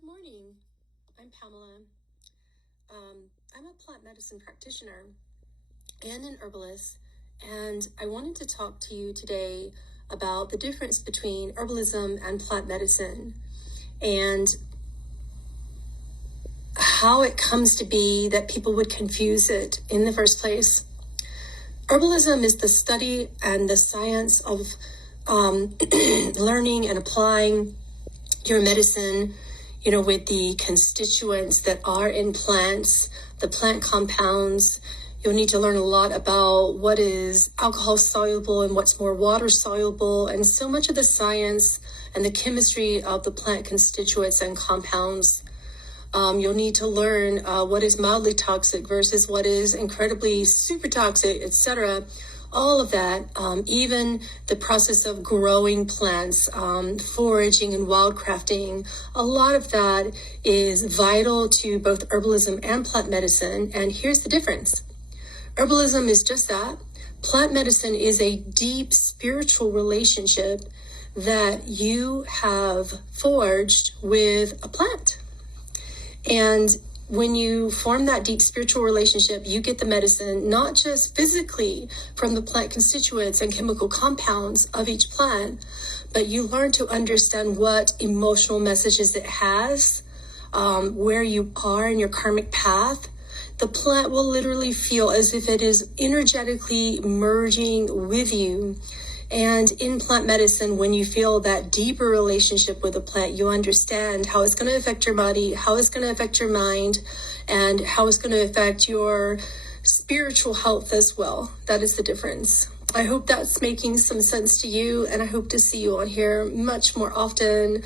Good morning. I'm Pamela. I'm a plant medicine practitioner and an herbalist, and I wanted to talk to you today about the difference between herbalism and plant medicine and how it comes to be that people would confuse it in the first place. Herbalism is the study and the science of learning and applying your medicine, with the constituents that are in plants, the plant compounds. You'll need to learn a lot about what is alcohol soluble and what's more water soluble, and so much of the science and the chemistry of the plant constituents and compounds. You'll need to learn what is mildly toxic versus what is incredibly super toxic, etc. All of that, even the process of growing plants, foraging and wildcrafting, a lot of that is vital to both herbalism and plant medicine. And here's the difference. Herbalism is just that. Plant medicine is a deep spiritual relationship that you have forged with a plant. And when you form that deep spiritual relationship, you get the medicine, not just physically from the plant constituents and chemical compounds of each plant, but you learn to understand what emotional messages it has, where you are in your karmic path. The plant will literally feel as if it is energetically merging with you. And in plant medicine, when you feel that deeper relationship with the plant, you understand how it's going to affect your body, how it's going to affect your mind, and how it's going to affect your spiritual health as well. That is the difference. I hope that's making some sense to you, and I hope to see you on here much more often.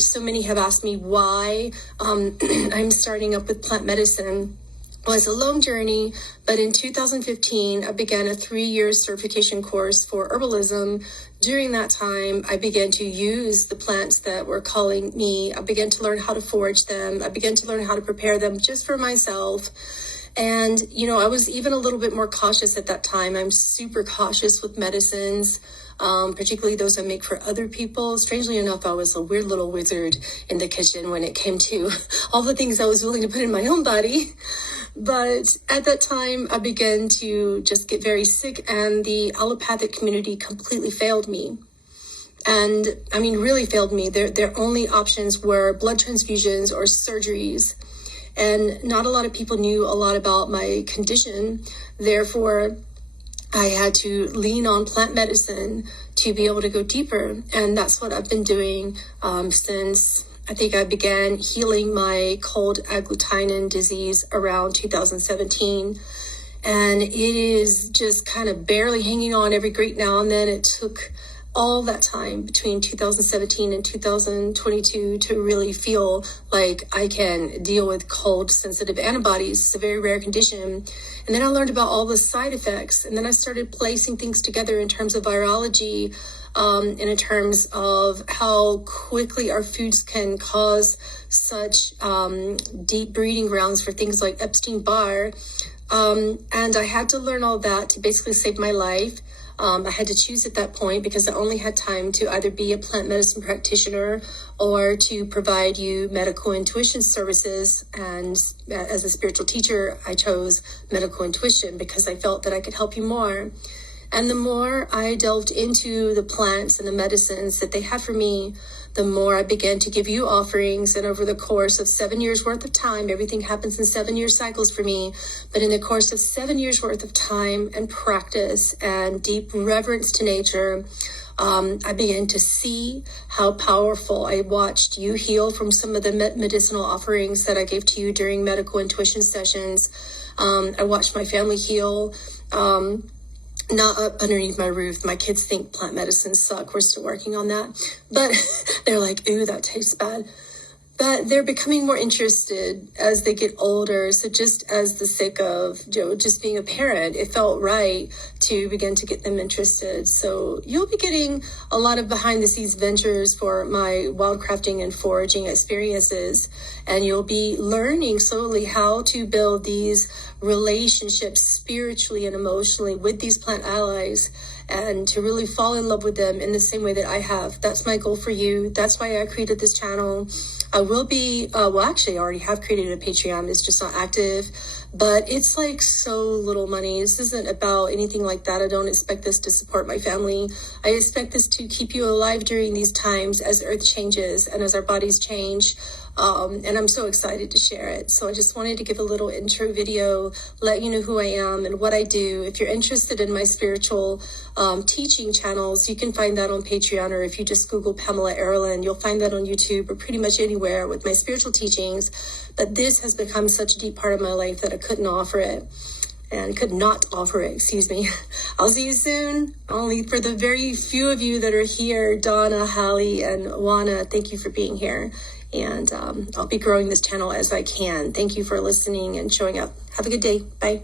So many have asked me why I'm starting up with plant medicine. Well, it's a long journey, but in 2015, I began a 3-year certification course for herbalism. During that time, I began to use the plants that were calling me. I began to learn how to forage them. I began to learn how to prepare them just for myself. And, I was even a little bit more cautious at that time. I'm super cautious with medicines, particularly those I make for other people. Strangely enough, I was a weird little wizard in the kitchen when it came to all the things I was willing to put in my own body. But at that time, I began to just get very sick, and the allopathic community completely failed me. And really failed me. Their only options were blood transfusions or surgeries. And not a lot of people knew a lot about my condition. Therefore, I had to lean on plant medicine to be able to go deeper. And that's what I've been doing since I think I began healing my cold agglutinin disease around 2017. And it is just kind of barely hanging on every great now and then. It took all that time between 2017 and 2022 to really feel like I can deal with cold sensitive antibodies. It's a very rare condition. And then I learned about all the side effects. And then I started placing things together in terms of virology, and in terms of how quickly our foods can cause such deep breeding grounds for things like Epstein-Barr. And I had to learn all that to basically save my life. I had to choose at that point because I only had time to either be a plant medicine practitioner or to provide you medical intuition services. And as a spiritual teacher, I chose medical intuition because I felt that I could help you more. And the more I delved into the plants and the medicines that they had for me, the more I began to give you offerings. And over the course of 7 years worth of time, everything happens in 7-year cycles for me. But in the course of 7 years worth of time and practice and deep reverence to nature, I began to see how powerful. I watched you heal from some of the medicinal offerings that I gave to you during medical intuition sessions. I watched my family heal. Not up underneath my roof. My kids think plant medicines suck. We're still working on that. But they're like, ooh, that tastes bad. But they're becoming more interested as they get older. So just as the sake of, just being a parent, it felt right to begin to get them interested. So you'll be getting a lot of behind the scenes ventures for my wildcrafting and foraging experiences. And you'll be learning slowly how to build these relationships spiritually and emotionally with these plant allies. and to really fall in love with them in the same way that I have. That's my goal for you. That's why I created this channel. I will be, actually I already have created a Patreon. It's just not active, but it's like so little money. This isn't about anything like that. I don't expect this to support my family. I expect this to keep you alive during these times as Earth changes and as our bodies change. And I'm so excited to share it. So I just wanted to give a little intro video, let you know who I am and what I do. If you're interested in my spiritual teaching channels, you can find that on Patreon, or if you just Google Pamela Erlin, you'll find that on YouTube or pretty much anywhere with my spiritual teachings. But this has become such a deep part of my life that I could not offer it. Excuse me. I'll see you soon. Only for the very few of you that are here, Donna, Hallie, and Juana, thank you for being here. And I'll be growing this channel as I can. Thank you for listening and showing up. Have a good day. Bye.